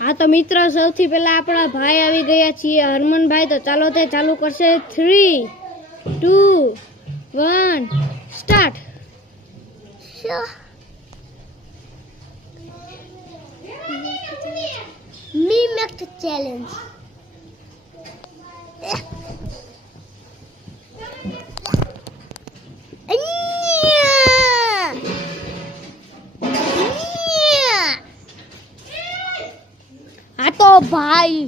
हाँ तो मित्र સૌથી પહેલા આપણા ભાઈ આવી ગયા છીએ હરમનભાઈ तो ચાલો તે ચાલુ કરશે 3 2 1 start Me make the challenge. આ તો ભાઈ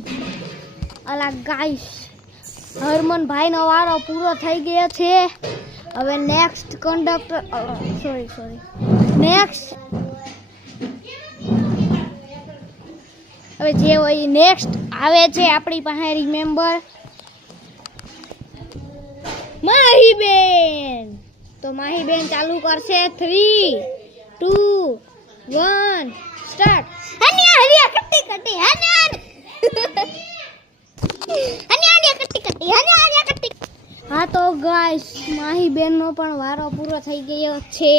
અલા ગાઈસ હરમનભાઈ નો વારો પૂરો થઈ ગયો છે હવે નેક્સ્ટ કંડક્ટર સોરી નેક્સ્ટ હવે જે હોય નેક્સ્ટ આવે છે આપણી પાસે રિમેમ્બર માહીબેન તો માહીબેન ચાલુ કરશે 3 2 1 સ્ટાર્ટ हनिया हनिया कट्टी कट्टी हनिया हनिया हनिया कट्टी कट्टी हनिया हनिया कट्टी हाँ तो गाइस माहीबेन नो पण वारो पूरो થઈ ગયો છે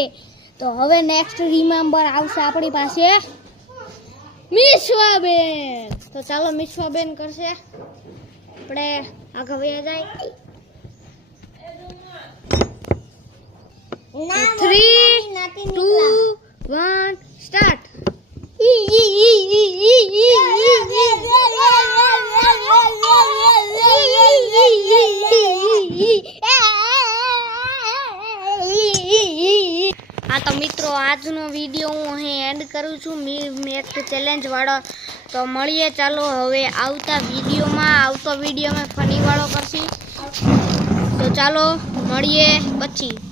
તો હવે નેક્સ્ટ રિમેમ્બર આવશે આપણી પાસે મિશ્વાબેન તો ચાલો મિશ્વાબેન કરશે આપણે આગળ વયા જાય 3 2 1 સ્ટાર્ટ हाँ तो मित्रों આજનો વિડિયો હું અહીં એન્ડ કરું છું નેક્સ્ટ ચેલેન્જ વાળો તો મળીએ ચાલો હવે આવતા વિડિયોમાં ફની વાળો કરશી તો ચાલો મળીએ પછી